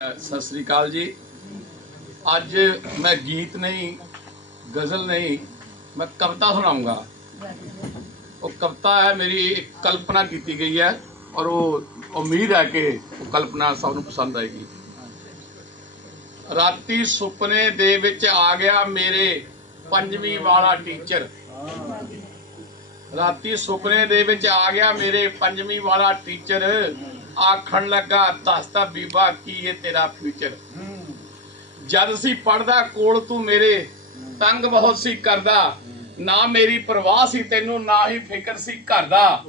ਸਤਿ ਸ੍ਰੀ ਅਕਾਲ ਜੀ। ਅੱਜ ਮੈਂ ਗੀਤ ਨਹੀਂ, ਗਜ਼ਲ ਨਹੀਂ, ਮੈਂ ਕਵਿਤਾ ਸੁਣਾਉਂਗਾ। ਉਹ ਕਵਿਤਾ ਹੈ, ਮੇਰੀ ਇੱਕ ਕਲਪਨਾ ਕੀਤੀ ਗਈ ਹੈ ਔਰ ਉਹ ਉਮੀਦ ਹੈ ਕਿ ਉਹ ਕਲਪਨਾ ਸਭ ਨੂੰ ਪਸੰਦ ਆਏਗੀ। ਰਾਤੀ ਸੁਪਨੇ ਦੇ ਵਿੱਚ ਆ ਗਿਆ ਮੇਰੇ ਪੰਜਵੀਂ ਵਾਲਾ ਟੀਚਰ। ਰਾਤੀ ਸੁਪਨੇ ਦੇ ਵਿੱਚ ਆ ਗਿਆ ਮੇਰੇ ਪੰਜਵੀਂ ਵਾਲਾ ਟੀਚਰ। ਆਖਣ ਲੱਗਾ ਦੱਸਦਾ ਬੀਬਾ, ਕੀ ਇਹ ਤੇਰਾ ਫਿਊਚਰ ਜਦ ਸੀ ਪੜਦਾ ਕੋਲ ਤੂੰ ਮੇਰੇ ਤੰਗ ਬਹੁਤ ਸੀ ਕਰਦਾ, ਨਾ ਮੇਰੀ ਪਰਵਾਹ ਸੀ ਤੈਨੂੰ, ਨਾ ਹੀ ਫਿਕਰ ਸੀ ਘਰ ਦਾ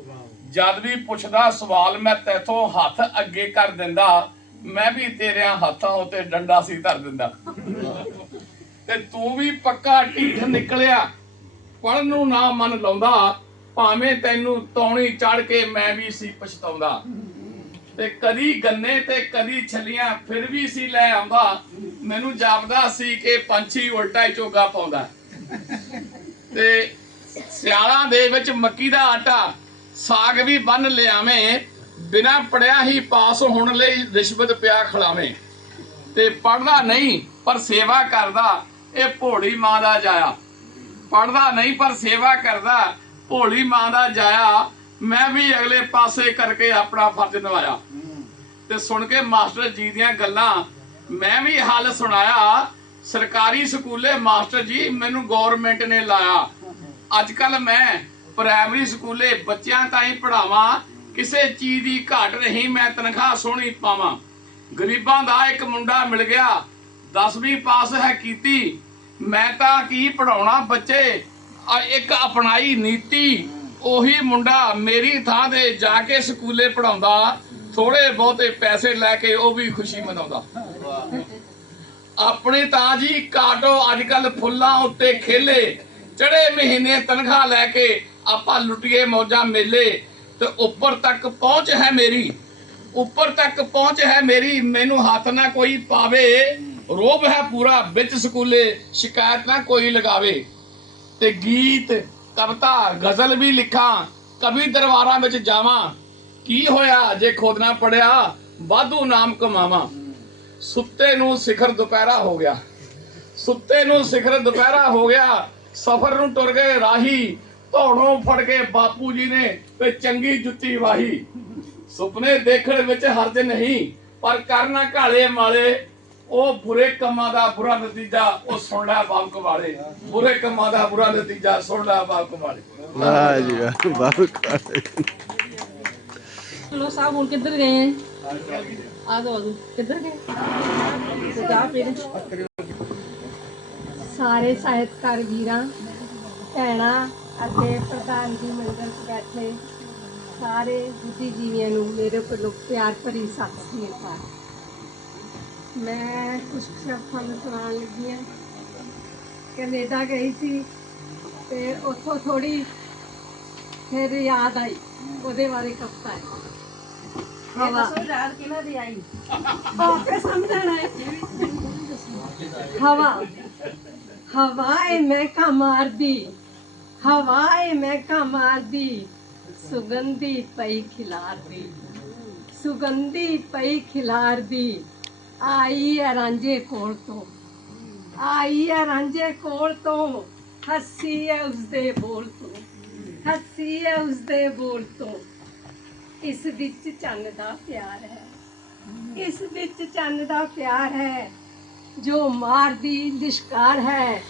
ਜਦ ਵੀ ਪੁੱਛਦਾ ਸਵਾਲ, ਮੈਂ ਤੇਥੋਂ ਹੱਥ ਅੱਗੇ ਕਰ ਦਿੰਦਾ। ਮੈਂ ਵੀ ਤੇਰਿਆਂ ਹੱਥਾਂ ਉਤੇ ਡੰਡਾ ਸੀ ਧਰ ਦਿੰਦਾ। ਤੇ ਤੂੰ ਵੀ ਪੱਕਾ ਢੀਠ ਨਿਕਲਿਆ। ਪੜਨ ਨੂੰ ਨਾ ਮਨ ਲਾਉਂਦਾ, ਭਾਵੇਂ ਤੈਨੂੰ ਤੌਣੀ ਚੜ ਕੇ ਮੈਂ ਵੀ ਸੀ ਪਛਤਾਉਂਦਾ। ਤੇ ਕਦੀ ਗੰਨੇ ਤੇ ਕਦੀ ਛਲੀਆਂ, ਫਿਰ ਵੀ ਸੀ ਲੈ ਆਉਂਦਾ। ਮੈਨੂੰ ਜਾਪਦਾ ਸੀ ਕਿ ਪੰਛੀ ਉਲਟਾ ਹੀ ਚੋਗਾ ਪਾਉਂਦਾ। ਤੇ ਸਿਆਲਾਂ ਦੇ ਵਿੱਚ ਮੱਕੀ ਦਾ ਆਟਾ, ਸਾਗ ਵੀ ਬੰਨ ਲਿਆਵੇਂ, ਬਿਨਾ ਪੜਿਆ ਹੀ ਪਾਸ ਹੋਣ ਲਈ ਰਿਸ਼ਵਤ ਪਿਆ ਖਿਲਾਵੇਂ। ਤੇ ਪੜਦਾ ਨਹੀਂ, ਪਰ ਸੇਵਾ ਕਰਦਾ, ਇਹ ਭੋਲੀ ਮਾਂ ਦਾ ਜਾਇਆ। ਪੜਦਾ ਨਹੀਂ, ਪਰ ਸੇਵਾ ਕਰਦਾ, ਭੋਲੀ ਮਾਂ ਦਾ ਜਾਇਆ। ਮੈਂ ਵੀ ਅਗਲੇ ਪਾਸੇ ਕਰਕੇ ਆਪਣਾ ਫਰਜ਼ ਨਿਭਾਇਆ। ਤੇ ਸੁਣ ਕੇ ਮਾਸਟਰ ਜੀ ਦੀਆਂ ਗੱਲਾਂ ਮੈਂ ਵੀ ਹੱਲ ਸੁਣਾਇਆ। ਸਰਕਾਰੀ ਸਕੂਲੇ ਮਾਸਟਰ ਜੀ ਮੈਨੂੰ ਗਵਰਨਮੈਂਟ ਨੇ ਲਾਇਆ। ਅੱਜ ਕੱਲ ਮੈਂ ਪ੍ਰਾਇਮਰੀ ਸਕੂਲੇ ਬੱਚਿਆਂ ਤਾਈਂ ਪੜਾਵਾਂ ਕਿਸੇ ਚੀਜ਼ ਦੀ ਘਾਟ ਨਹੀਂ ਮੈਂ ਤਨਖਾਹ ਸੋਹਣੀ ਪਾਵਾਂ। ਗਰੀਬਾਂ ਦਾ ਇੱਕ ਮੁੰਡਾ ਮਿਲ ਗਿਆ 10ਵੀਂ ਪਾਸ ਹੈ ਕੀਤੀ। ਮੈਂ ਤਾਂ ਕੀ ਪੜਾਉਣਾ ਬੱਚੇ? ਇੱਕ ਅਪਣਾਈ ਨੀਤੀ। ਉਹੀ ਮੁੰਡਾ ਮੇਰੀ ਥਾਂ ਤੇ ਜਾ ਕੇ ਸਕੂਲੇ ਪੜਾਉਂਦਾ ਥੋੜੇ ਬਹੁਤੇ ਪੈਸੇ ਲੈ ਕੇ ਉਹ ਵੀ ਖੁਸ਼ੀ ਮਨਾਉਂਦਾ। ਆਪਣੇ ਤਾਂ ਜੀ ਕਾਟੋ ਅੱਜ ਕੱਲ ਫੁੱਲਾਂ ਉੱਤੇ ਖੇਲੇ ਚੜੇ ਮਹੀਨੇ ਤਨਖਾਹ ਲੈ ਕੇ ਆਪਾਂ ਲੁੱਟੀਏ ਮੌਜਾਂ ਮੇਲੇ, ਤੇ ਉੱਪਰ ਤੱਕ ਪਹੁੰਚ ਹੈ ਮੇਰੀ। ਉੱਪਰ ਤੱਕ ਪਹੁੰਚ ਹੈ ਮੇਰੀ, ਮੈਨੂੰ ਹੱਥ ਨਾ ਕੋਈ ਪਾਵੇ, ਰੋਬ ਹੈ ਪੂਰਾ ਵਿੱਚ ਸਕੂਲੇ, ਸ਼ਿਕਾਇਤ ਨਾ ਕੋਈ ਲਗਾਵੇ। ਤੇ ਗੀਤ ਕਵਿਤਾ ਗਜ਼ਲ ਵੀ ਲਿਖਾਂ, ਕਵੀ ਦਰਬਾਰਾਂ ਵਿੱਚ ਜਾਵਾਂ। ਕੀ ਹੋਇਆ ਜੇ ਖੁਦ ਪੜਿਆ ਵਾਧੂ ਨਾਮ ਕਮਾਵਾਂ। ਸੁੱਤੇ ਨੂੰ ਸਿਖਰ ਦੁਪਹਿਰਾ ਹੋ ਗਿਆ। ਸੁੱਤੇ ਨੂੰ ਸਿਖਰ ਦੁਪਹਿਰਾ ਹੋ ਗਿਆ। ਸਫ਼ਰ ਨੂੰ ਟੁਰ ਗਏ ਰਾਹੀ। ਧੌਣੋਂ ਫੜ ਕੇ ਬਾਪੂ ਜੀ ਨੇ ਤੇ ਚੰਗੀ ਜੁੱਤੀ ਵਾਹੀ। ਸੁਪਨੇ ਦੇਖਣ ਵਿੱਚ ਹਰਜ ਨਹੀਂ, ਪਰ ਕਰਨਾ ਘਾਲੇ ਮਾਲੇ ਉਹ ਬੁਰੇ ਕੰਮਾਂ ਦਾ ਬੁਰਾ ਨਤੀਜਾ ਉਹ ਸੁਣ ਲੈ ਬਾਪ ਵਾਲੇ। ਬੁਰੇ ਕੰਮਾਂ ਦਾ ਬੁਰਾ ਨਤੀਜਾ ਸੁਣ ਲੈ ਬਾਪ ਵਾਲੇ। ਵਾਹ ਜੀ ਵਾਹ ਬਾਬੂ ਲੋ ਸਾਹਿਬ ਹੁਣ ਕਿੱਧਰ ਗਏ ਆ ਦੋ ਕਿੱਧਰ ਗਏ? ਤੇ ਜਾ ਫਿਰ ਸਾਰੇ ਸਾਹਿਤਕਾਰ ਵੀਰਾਂ ਭੈਣਾਂ ਅਤੇ ਪ੍ਰਧਾਨ ਜੀ ਮੰਡਲ 'ਚ ਬੈਠੇ ਸਾਰੇ ਬੁੱਧੀਜੀਵੀਆਂ ਨੂੰ ਮੇਰੇ ਵੱਲੋਂ ਪਿਆਰ ਭਰੀ ਸਤਿ ਸ੍ਰੀ ਅਕਾਲ। ਮੈਂ ਕੁਝ ਸ਼ਬਦਾਂ ਨੂੰ ਸੁਣਾਉਣ ਲੱਗੀ ਹਾਂ ਕੈਨੇਡਾ ਗਈ ਸੀ ਤੇ ਉੱਥੋਂ ਥੋੜੀ ਫਿਰ ਯਾਦ ਆਈ ਉਹਦੇ ਬਾਰੇ ਕਵਿਤਾ ਹੈ ਹਵਾ ਯਾਦ ਕਿਹਨਾਂ ਦੀ ਆਈ ਆਪੇ ਸਮਝਣਾ ਹੈ ਹਵਾ ਹਵਾਏ ਮੈਂ ਕਾ ਮਾਰਦੀ ਹਵਾਏ ਮੈਂ ਕਾ ਆਈ ਹੈ ਰਾਂਝੇ ਕੋਲ ਤੋਂ। ਆਈ ਹੈ ਰਾਂਝੇ ਕੋਲ ਤੋਂ। ਹੱਸੀ ਹੈ ਉਸਦੇ ਬੋਲ ਤੋਂ। ਹੱਸੀ ਹੈ ਉਸਦੇ ਬੋਲ ਤੋਂ। ਇਸ ਵਿੱਚ ਚੰਨ ਦਾ ਪਿਆਰ ਹੈ। ਇਸ ਵਿੱਚ ਚੰਨ ਦਾ ਪਿਆਰ ਹੈ। ਜੋ ਮਾਰਦੀ ਲਿਸ਼ਕਾਰ ਹੈ।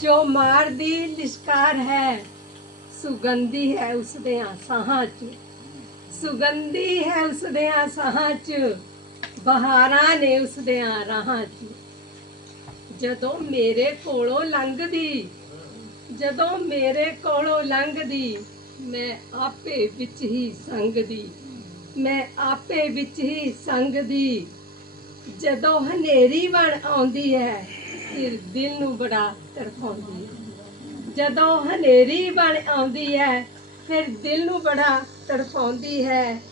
ਜੋ ਮਾਰਦੀ ਲਿਸ਼ਕਾਰ ਹੈ। ਸੁਗੰਧੀ ਹੈ ਉਸ ਦੇ ਸਾਹਾਂ 'ਚ। ਸੁਗੰਧੀ ਹੈ ਉਸ ਦੇ ਸਾਹਾਂ 'ਚ। ਬਹਾਰਾਂ ਨੇ ਉਸ ਦੇ ਰਾਹਾਂ 'ਚ ਜਦੋਂ ਮੇਰੇ ਕੋਲੋਂ ਲੰਘਦੀ, ਜਦੋਂ ਮੇਰੇ ਕੋਲੋਂ ਲੰਘਦੀ, ਮੈਂ ਆਪੇ ਵਿੱਚ ਹੀ ਸੰਗਦੀ, ਮੈਂ ਆਪੇ ਵਿੱਚ ਹੀ ਸੰਗਦੀ। ਜਦੋਂ ਹਨੇਰੀ ਬਣ ਆਉਂਦੀ ਹੈ, ਫਿਰ ਦਿਲ ਨੂੰ ਬੜਾ ਤੜਫਾਉਂਦੀ ਹੈ। ਜਦੋਂ ਹਨੇਰੀ ਬਣ ਆਉਂਦੀ ਹੈ, ਫਿਰ ਦਿਲ ਨੂੰ ਬੜਾ ਤੜਫਾਉਂਦੀ ਹੈ।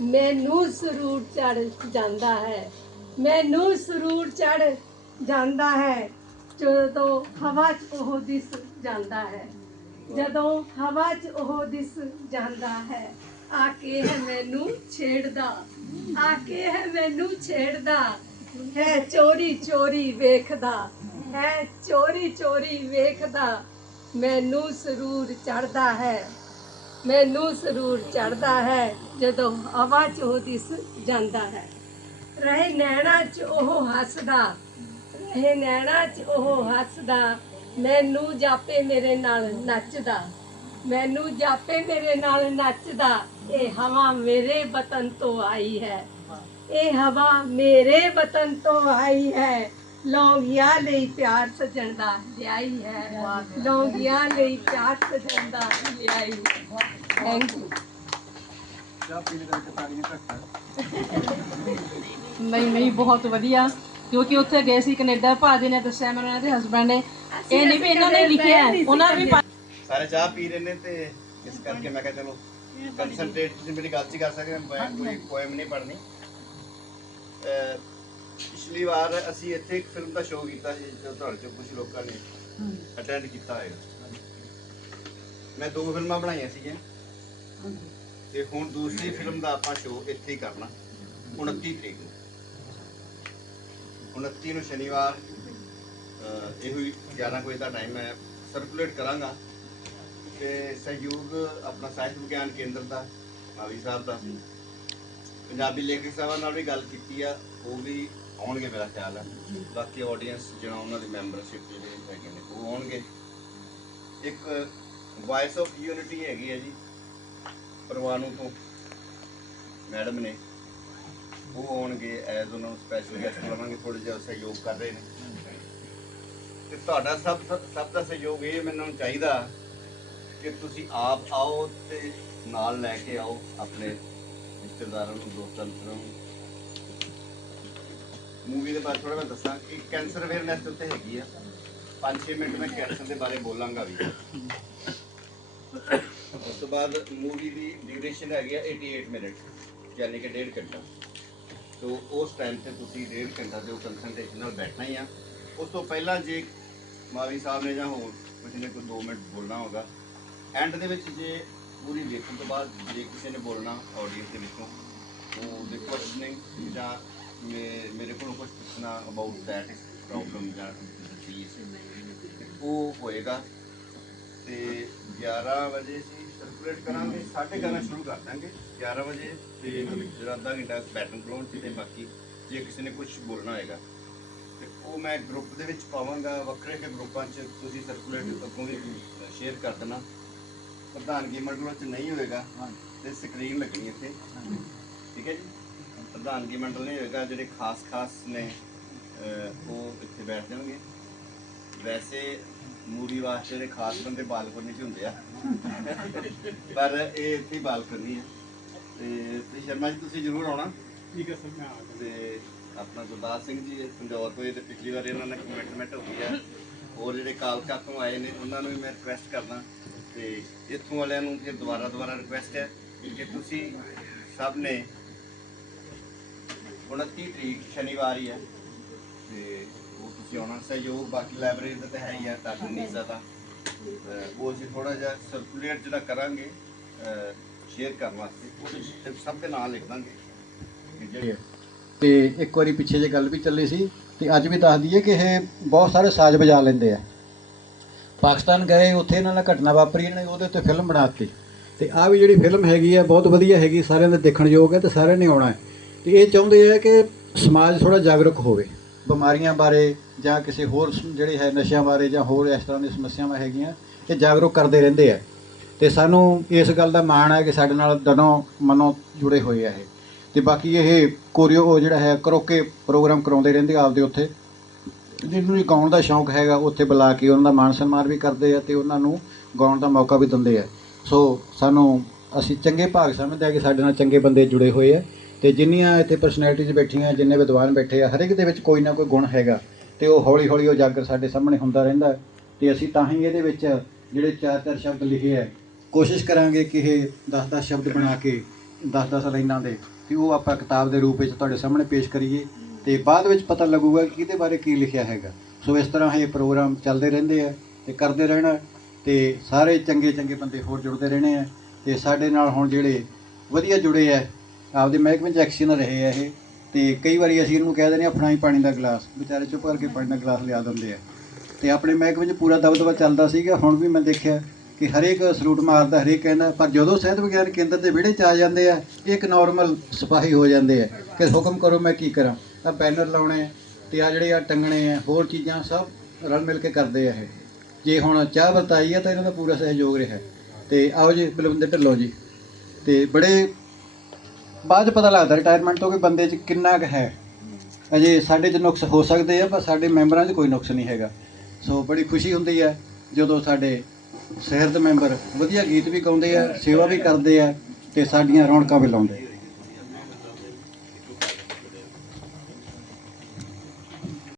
ਮੈਨੂੰ ਸਰੂਰ ਚੜ ਜਾਂਦਾ ਹੈ। ਮੈਨੂੰ ਸਰੂਰ ਚੜ ਜਾਂਦਾ ਹੈ ਜਦੋਂ ਹਵਾ 'ਚ ਉਹ ਦਿਸ ਜਾਂਦਾ ਹੈ। ਜਦੋਂ ਹਵਾ 'ਚ ਉਹ ਦਿਸ ਜਾਂਦਾ ਹੈ। ਆ ਕੇ ਹੈ ਮੈਨੂੰ ਛੇੜਦਾ। ਆ ਕੇ ਹੈ ਮੈਨੂੰ ਛੇੜਦਾ। ਹੈ ਚੋਰੀ ਚੋਰੀ ਵੇਖਦਾ। ਹੈ ਚੋਰੀ ਚੋਰੀ ਵੇਖਦਾ। ਮੈਨੂੰ ਸਰੂਰ ਚੜਦਾ ਹੈ। ਮੈਨੂੰ ਸਰੂਰ ਚੜਦਾ ਹੈ ਜਦੋਂ ਹਵਾ ਚ ਉਹ ਦਿਸ ਜਾਂਦਾ ਹੈ। ਰਹੇ ਨੈਣਾ ਚ ਉਹ ਹੱਸਦਾ, ਰਹੇ ਨੈਣਾ ਚ ਉਹ ਹੱਸਦਾ, ਮੈਨੂੰ ਜਾਪੇ ਮੇਰੇ ਨਾਲ ਨੱਚਦਾ, ਮੈਨੂੰ ਜਾਪੇ ਮੇਰੇ ਨਾਲ ਨੱਚਦਾ, ਇਹ ਹਵਾ ਮੇਰੇ ਵਤਨ ਤੋਂ ਆਈ ਹੈ, ਇਹ ਹਵਾ ਮੇਰੇ ਵਤਨ ਤੋਂ ਆਈ ਹੈ। ਲੌਂਗੀਆਂ ਲਈ ਪਿਆਰ ਸਜਣ ਦਾ ਲਿਆਈ ਹੈ। ਲੌਂਗੀਆਂ ਲਈ ਪਿਆਰ ਸਜਣ ਦਾ ਲਿਆਈ ਥੈਂਕ ਯੂ ਨਹੀਂ ਨਹੀਂ ਬਹੁਤ ਵਧੀਆ। ਕਿਉਂਕਿ ਉੱਥੇ ਗਏ ਸੀ ਕੈਨੇਡਾ ਭਾਜੀ ਨੇ ਦੱਸਿਆ ਮੈਨੂੰ ਇਹਨਾਂ ਦੇ ਹਸਬੰਡ ਨੇ। ਇਹ ਨਹੀਂ ਵੀ ਇਹਨਾਂ ਨੇ ਲਿਖਿਆ ਉਹਨਾਂ ਵੀ ਸਾਰੇ ਚਾਹ ਪੀ ਰਹੇ ਨੇ ਤੇ ਇਸ ਕਰਕੇ ਮੈਂ ਕਿਹਾ ਚਲੋ ਕੰਸੈਂਟਰੇਟ ਤੁਸੀਂ ਮੇਰੀ ਗੱਲ 'ਚ ਕਰ ਸਕਦੇ ਮੈਂ ਕੋਈ ਪੋਇਮ ਨਹੀਂ ਪੜ੍ਹਨੀ। ਪਿਛਲੀ ਵਾਰ ਅਸੀਂ ਇੱਥੇ ਇੱਕ ਫਿਲਮ ਦਾ ਸ਼ੋਅ ਕੀਤਾ ਸੀ ਜੋ ਤੁਹਾਡੇ ਚੋਂ ਕੁਝ ਲੋਕਾਂ ਨੇ ਅਟੈਂਡ ਕੀਤਾ ਹੋਏਗਾ ਮੈਂ ਦੋ ਫਿਲਮਾਂ ਬਣਾਈਆਂ ਸੀਗੀਆਂ। ਤੇ ਹੁਣ ਦੂਸਰੀ ਫਿਲਮ ਦਾ ਆਪਾਂ ਸ਼ੋਅ ਇੱਥੇ ਹੀ ਕਰਨਾ 29 ਤਰੀਕ ਨੂੰ। 29 ਨੂੰ ਸ਼ਨੀਵਾਰ ਇਹੋ ਹੀ 11 ਕੁ ਵਜੇ ਦਾ ਟਾਈਮ ਹੈ ਸਰਕੂਲੇਟ ਕਰਾਂਗਾ। ਤੇ ਸਹਿਯੋਗ ਆਪਣਾ ਸਾਹਿਤ ਵਿਗਿਆਨ ਕੇਂਦਰ ਦਾ ਮਾਵੀ ਸਾਹਿਬ ਦਾ। ਪੰਜਾਬੀ ਲੇਖਕ ਸਾਹਿਬਾਂ ਨਾਲ ਵੀ ਗੱਲ ਕੀਤੀ ਆ ਉਹ ਵੀ ਆਉਣਗੇ ਮੇਰਾ ਖਿਆਲ ਹੈ। ਬਾਕੀ ਆਡੀਅנס ਜਿਹੜਾ ਉਹਨਾਂ ਦੀ ਮੈਂਬਰਸ਼ਿਪ ਜਿਹੜੇ ਹੈਗੇ ਨੇ, ਉਹ ਆਉਣਗੇ। ਇੱਕ ਵਾਇਸ ਆਫ ਯੂਨਿਟੀ ਹੈਗੀ ਹੈ ਜੀ ਪਰਵਾਨੂ ਤੋਂ। ਮੈਡਮ ਨੇ, ਉਹ ਆਉਣਗੇ ਐਜ਼ ਉਹਨਾਂ ਨੂੰ ਸਪੈਸ਼ਲ ਗੈਸਟ ਲਵਾਂਗੇ ਥੋੜਾ ਜਿਹਾ ਸਹਿਯੋਗ ਕਰ ਰਹੇ ਨੇ। ਤੇ ਤੁਹਾਡਾ ਸਭ ਸਭ ਦਾ ਸਹਿਯੋਗ ਇਹ ਮੈਨੂੰ ਚਾਹੀਦਾ ਕਿ ਤੁਸੀਂ ਆਪ ਆਓ ਤੇ ਨਾਲ ਲੈ ਕੇ ਆਓ ਆਪਣੇ ਰਿਸ਼ਤੇਦਾਰਾਂ ਨੂੰ, ਦੋਸਤਾਂ ਨੂੰ। ਮੂਵੀ ਦੇ ਬਾਰੇ ਥੋੜਾ ਮੈਂ ਦੱਸਾਂ ਕਿ ਕੈਂਸਰ ਅਵੇਅਰਨੈਸ ਉੱਤੇ ਹੈਗੀ ਆ। 5-6 ਮਿੰਟ ਮੈਂ ਕੈਂਸਰ ਦੇ ਬਾਰੇ ਬੋਲਾਂਗਾ ਵੀ। ਉਸ ਤੋਂ ਬਾਅਦ ਮੂਵੀ ਦੀ ਡਿਊਰੇਸ਼ਨ ਹੈਗੀ ਆ 88 ਮਿੰਟ ਯਾਨੀ ਕਿ 1.5 ਘੰਟਾ। ਸੋ ਉਸ ਟਾਈਮ ਤੇ ਤੁਸੀਂ 1.5 ਘੰਟਾ ਤੇ ਉਹ ਕੰਸੈਂਟਰੇਸ਼ਨ ਨਾਲ ਬੈਠਣਾ ਹੀ ਆ। ਉਸ ਤੋਂ ਪਹਿਲਾਂ ਜੇ ਮਾਵੀ ਸਾਹਿਬ ਨੇ ਜਾਂ ਹੋਰ ਕਿਸੇ ਨੇ ਕੋਈ 2 ਮਿੰਟ ਬੋਲਣਾ ਹੋਗਾ ਐਂਡ ਦੇ ਵਿੱਚ ਜੇ ਪੂਰੀ ਦੇਖਣ ਤੋਂ ਬਾਅਦ ਜੇ ਕਿਸੇ ਨੇ ਬੋਲਣਾ ਆਡੀਅנס ਦੇ ਵਿੱਚੋਂ, ਉਹ ਦੇ ਕੁਐਸਚਨਿੰਗ ਜਾਂ ਮੇਰੇ ਕੋਲੋਂ ਕੁਝ ਪੁੱਛਣਾ ਅਬਾਊਟ ਦੈਟ ਪ੍ਰੋਬਲਮ ਜਾਂ ਉਹ ਹੋਏਗਾ। ਤੇ 11 ਵਜੇ ਸੀ ਸਰਕੂਲੇਟ ਕਰਾਂਗੇ 11:30 ਸ਼ੁਰੂ ਕਰ ਦਾਂਗੇ। 11 ਵਜੇ ਤੇ ਜਿਹੜਾ ਅੱਧਾ ਘੰਟਾ ਬੈਟਨ ਕਲੋਨ ਚ ਤੇ ਬਾਕੀ ਜੇ ਕਿਸੇ ਨੇ ਕੁਝ ਬੋਲਣਾ ਹੋਏਗਾ। ਤੇ ਉਹ ਮੈਂ ਗਰੁੱਪ ਦੇ ਵਿੱਚ ਪਾਵਾਂਗਾ ਵੱਖਰੇ ਕੇ ਗਰੁੱਪਾਂ 'ਚ ਤੁਸੀਂ ਸਰਕੂਲੇਟ ਅੱਗੋਂ ਵੀ ਸ਼ੇਅਰ ਕਰ ਦੇਣਾ। ਪ੍ਰਧਾਨਗੀ ਮੰਡਲ 'ਚ ਨਹੀਂ ਹੋਏਗਾ। ਤੇ ਸਕਰੀਨ ਲੱਗਣੀ ਇੱਥੇ। ਠੀਕ ਹੈ ਜੀ? ਪ੍ਰਧਾਨਗੀ ਮੰਡਲ ਨਹੀਂ ਹੋਏਗਾ ਜਿਹੜੇ ਖਾਸ ਖਾਸ ਨੇ ਉਹ ਇੱਥੇ ਬੈਠ ਜਾਣਗੇ। ਵੈਸੇ ਮੂਵੀ ਵਾਸਤੇ ਜਿਹੜੇ ਖਾਸ ਬੰਦੇ ਬਾਲਕਨੀ 'ਚ ਹੁੰਦੇ ਆ। ਪਰ ਇਹ ਇੱਥੇ ਬਾਲਕਨੀ ਹੈ ਤੇ ਤੇ ਸ਼ਰਮਾ ਜੀ ਤੁਸੀਂ ਜ਼ਰੂਰ ਆਉਣਾ। ਠੀਕ ਹੈ ਸਰ ਮੈਂ ਆ ਤੇ ਆਪਣਾ ਗੁਰਦਾਸ ਸਿੰਘ ਜੀ ਪੰਜੌਰ ਤੋਂ ਇਹ ਤੇ ਪਿਛਲੀ ਵਾਰ ਇਹਨਾਂ ਨਾਲ ਕਮਿਟਮੈਂਟ ਹੋ ਗਈ ਹੈ ਹੋਰ ਜਿਹੜੇ ਕਾਲਕਾ ਤੋਂ ਆਏ ਨੇ ਉਹਨਾਂ ਨੂੰ ਵੀ ਮੈਂ ਰਿਕੁਐਸਟ ਕਰਦਾ। ਤੇ ਇੱਥੋਂ ਵਾਲਿਆਂ ਨੂੰ ਫਿਰ ਦੁਬਾਰਾ ਦੁਬਾਰਾ ਰਿਕੁਐਸਟ ਹੈ ਕਿ ਤੁਸੀਂ ਸਭ ਨੇ 29 ਤਰੀਕ ਸ਼ਨੀਵਾਰ ਹੀ ਹੈ। ਤੇ ਉਹ ਤੁਸੀਂ ਆਉਣਾ ਸਹਿਯੋਗ, ਬਾਕੀ ਲਾਇਬ੍ਰੇਰੀ ਦਾ ਤਾਂ ਹੈ ਹੀ ਆ ਟਾਟਨ ਨੀਸਾ ਦਾ ਉਹ ਅਸੀਂ ਥੋੜਾ ਜਿਹਾ ਸਰਕੂਲੇਟ ਜਿਹੜਾ ਕਰਾਂਗੇ ਸ਼ੇਅਰ ਕਰਨ ਵਾਸਤੇ, ਉਹਦੇ ਸਭ ਦੇ ਨਾਂ ਲਿਖ ਦਾਂਗੇ। ਕਿ ਜਿਹੜੇ ਤੇ ਇੱਕ ਵਾਰੀ ਪਿੱਛੇ ਜੇ ਗੱਲ ਵੀ ਚੱਲੀ ਸੀ, ਤੇ ਅੱਜ ਵੀ ਦੱਸ ਦਈਏ ਕਿ ਇਹ ਬਹੁਤ ਸਾਰੇ ਸਾਜ਼ ਵਜਾ ਲੈਂਦੇ ਆ। ਪਾਕਿਸਤਾਨ ਗਏ, ਉੱਥੇ ਇਹਨਾਂ ਨਾਲ ਘਟਨਾ ਵਾਪਰੀ, ਇਹਨਾਂ ਨੇ ਉਹਦੇ ਉੱਤੇ ਫਿਲਮ ਬਣਾਤੀ। ਤੇ ਆ ਵੀ ਜਿਹੜੀ ਫਿਲਮ ਹੈਗੀ ਆ, ਬਹੁਤ ਵਧੀਆ ਹੈਗੀ, ਸਾਰਿਆਂ ਦੇ ਦੇਖਣ ਯੋਗ ਹੈ ਤੇ ਸਾਰਿਆਂ ਨੇ ਆਉਣਾ ਹੈ। ਤੇ ਇਹ ਚਾਹੁੰਦੇ ਆ ਕਿ ਸਮਾਜ ਥੋੜਾ ਜਾਗਰੂਕ ਹੋਵੇ। ਬਿਮਾਰੀਆਂ ਬਾਰੇ ਜਾਂ ਕਿਸੇ ਹੋਰ ਜਿਹੜੇ ਹੈ ਨਸ਼ਿਆਂ ਬਾਰੇ ਜਾਂ ਹੋਰ ਇਸ ਤਰ੍ਹਾਂ ਦੀਆਂ ਸਮੱਸਿਆਵਾਂ ਹੈਗੀਆਂ, ਇਹ ਜਾਗਰੂਕ ਕਰਦੇ ਰਹਿੰਦੇ ਆ। ਤੇ ਸਾਨੂੰ ਇਸ ਗੱਲ ਦਾ ਮਾਣ ਹੈ ਕਿ ਸਾਡੇ ਨਾਲ ਦਨੋਂ ਮਨੋਂ ਜੁੜੇ ਹੋਏ ਆ ਇਹ। ਤੇ ਬਾਕੀ ਇਹ ਕੋਰੀਓ ਜਿਹੜਾ ਹੈ, ਕਰੋਕੇ ਪ੍ਰੋਗਰਾਮ ਕਰਾਉਂਦੇ ਰਹਿੰਦੇ ਆਪਦੇ ਉੱਥੇ। ਜਿਹਨੂੰ ਗਾਉਣ ਦਾ ਸ਼ੌਂਕ ਹੈਗਾ, ਉੱਥੇ ਬੁਲਾ ਕੇ ਉਹਨਾਂ ਦਾ ਮਾਣ ਸਨਮਾਨ ਵੀ ਕਰਦੇ ਆ ਤੇ ਉਹਨਾਂ ਨੂੰ ਗਾਉਣ ਦਾ ਮੌਕਾ ਵੀ ਦਿੰਦੇ ਆ। ਸੋ ਸਾਨੂੰ, ਅਸੀਂ ਚੰਗੇ ਭਾਗ ਸਮਝਦੇ ਆ ਕਿ ਸਾਡੇ ਨਾਲ ਚੰਗੇ ਬੰਦੇ ਜੁੜੇ ਹੋਏ ਆ। ਤੇ ਜਿੰਨੀਆਂ ਇੱਥੇ ਪਰਸਨੈਲਿਟੀਜ਼ ਬੈਠੀਆਂ, ਜਿੰਨੇ ਵਿਦਵਾਨ ਬੈਠੇ ਆ ਹਰ ਇੱਕ ਦੇ ਵਿੱਚ ਕੋਈ ਨਾ ਕੋਈ ਗੁਣ ਹੈਗਾ ਤੇ ਉਹ ਹੌਲੀ ਹੌਲੀ ਉਜਾਗਰ ਸਾਡੇ ਸਾਹਮਣੇ ਹੁੰਦਾ ਰਹਿੰਦਾ ਹੈ। ਤੇ ਅਸੀਂ ਤਾਂ ਹੀ ਇਹਦੇ ਵਿੱਚ ਜਿਹੜੇ ਚਾਰ ਚਾਰ ਸ਼ਬਦ ਲਿਖੇ ਆ, ਕੋਸ਼ਿਸ਼ ਕਰਾਂਗੇ ਕਿ ਇਹ 10-10 ਸ਼ਬਦ ਬਣਾ ਕੇ 10-10 ਲਾਈਨਾਂ ਦੇ ਤੇ ਉਹ ਆਪਾਂ ਕਿਤਾਬ ਦੇ ਰੂਪ ਵਿੱਚ ਤੁਹਾਡੇ ਸਾਹਮਣੇ ਪੇਸ਼ ਕਰੀਏ ਤੇ ਬਾਅਦ ਵਿੱਚ ਪਤਾ ਲੱਗੂਗਾ ਕਿ ਕਿਹਦੇ ਬਾਰੇ ਕੀ ਲਿਖਿਆ ਹੈਗਾ। ਸੋ ਇਸ ਤਰ੍ਹਾਂ ਇਹ ਪ੍ਰੋਗਰਾਮ ਚੱਲਦੇ ਰਹਿੰਦੇ ਆ ਤੇ ਕਰਦੇ ਰਹਿਣਾ ਤੇ ਸਾਰੇ ਚੰਗੇ ਚੰਗੇ ਬੰਦੇ ਹੋਰ ਜੁੜਦੇ ਰਹਿਣੇ ਆ ਤੇ ਸਾਡੇ ਨਾਲ ਹੁਣ ਜਿਹੜੇ ਵਧੀਆ ਜੁੜੇ ਆ ਆਪਦੇ ਮਹਿਕਮੇ 'ਚ ਐਕਸ਼ਨ ਰਹੇ ਆ ਇਹ। ਤੇ ਕਈ ਵਾਰੀ ਅਸੀਂ ਇਹਨੂੰ ਕਹਿ ਦਿੰਦੇ ਆ ਫੜਾਈ ਪਾਣੀ ਦਾ ਗਲਾਸ। ਵਿਚਾਰੇ ਚੁੱਪ ਕਰਕੇ ਪਾਣੀ ਦਾ ਗਲਾਸ ਲਿਆ ਦਿੰਦੇ ਆ। ਤੇ ਆਪਣੇ ਮਹਿਕਮੇ 'ਚ ਪੂਰਾ ਦਬਦਬਾ ਚੱਲਦਾ ਸੀਗਾ। ਹੁਣ ਵੀ ਮੈਂ ਦੇਖਿਆ ਕਿ ਹਰੇਕ ਸਰੂਟ ਮਾਰਦਾ, ਹਰੇਕ ਕਹਿੰਦਾ, ਪਰ ਜਦੋਂ ਸਿਹਤ ਵਿਗਿਆਨ ਕੇਂਦਰ ਦੇ ਵਿਹੜੇ 'ਚ ਆ ਜਾਂਦੇ ਆ, ਇਹ ਇੱਕ ਨਾਰਮਲ ਸਿਪਾਹੀ ਹੋ ਜਾਂਦੇ ਆ ਕਿ ਹੁਕਮ ਕਰੋ ਮੈਂ ਕੀ ਕਰਾਂ। ਆ ਬੈਨਰ ਲਾਉਣੇ ਤੇ ਆ ਜਿਹੜੇ ਆ ਟੰਗਣੇ ਆ, ਹੋਰ ਚੀਜ਼ਾਂ ਸਭ ਰਲ ਮਿਲ ਕੇ ਕਰਦੇ ਆ ਇਹ। ਜੇ ਹੁਣ ਚਾਹ ਵਰਤਾਈ ਆ ਤਾਂ ਇਹਨਾਂ ਦਾ ਪੂਰਾ ਸਹਿਯੋਗ ਰਿਹਾ। ਤੇ ਆਓ ਜੀ, ਬਲਵਿੰਦਰ ਢਿੱਲੋਂ ਜੀ। ਤੇ ਬੜੇ ਬਾਅਦ 'ਚ ਪਤਾ ਲੱਗਦਾ ਰਿਟਾਇਰਮੈਂਟ ਤੋਂ ਕਿ ਬੰਦੇ 'ਚ ਕਿੰਨਾ ਕੁ ਹੈ। ਅਜੇ ਸਾਡੇ 'ਚ ਨੁਕਸ ਹੋ ਸਕਦੇ ਆ, ਪਰ ਸਾਡੇ ਮੈਂਬਰਾਂ 'ਚ ਕੋਈ ਨੁਕਸ ਨਹੀਂ ਹੈਗਾ। ਸੋ ਬੜੀ ਖੁਸ਼ੀ ਹੁੰਦੀ ਹੈ ਜਦੋਂ ਸਾਡੇ ਸਿਹਤ ਮੈਂਬਰ ਵਧੀਆ ਗੀਤ ਵੀ ਗਾਉਂਦੇ ਆ, ਸੇਵਾ ਵੀ ਕਰਦੇ ਆ, ਤੇ ਸਾਡੀਆਂ ਰੌਣਕਾਂ ਵੀ ਲਾਉਂਦੇ ਆ।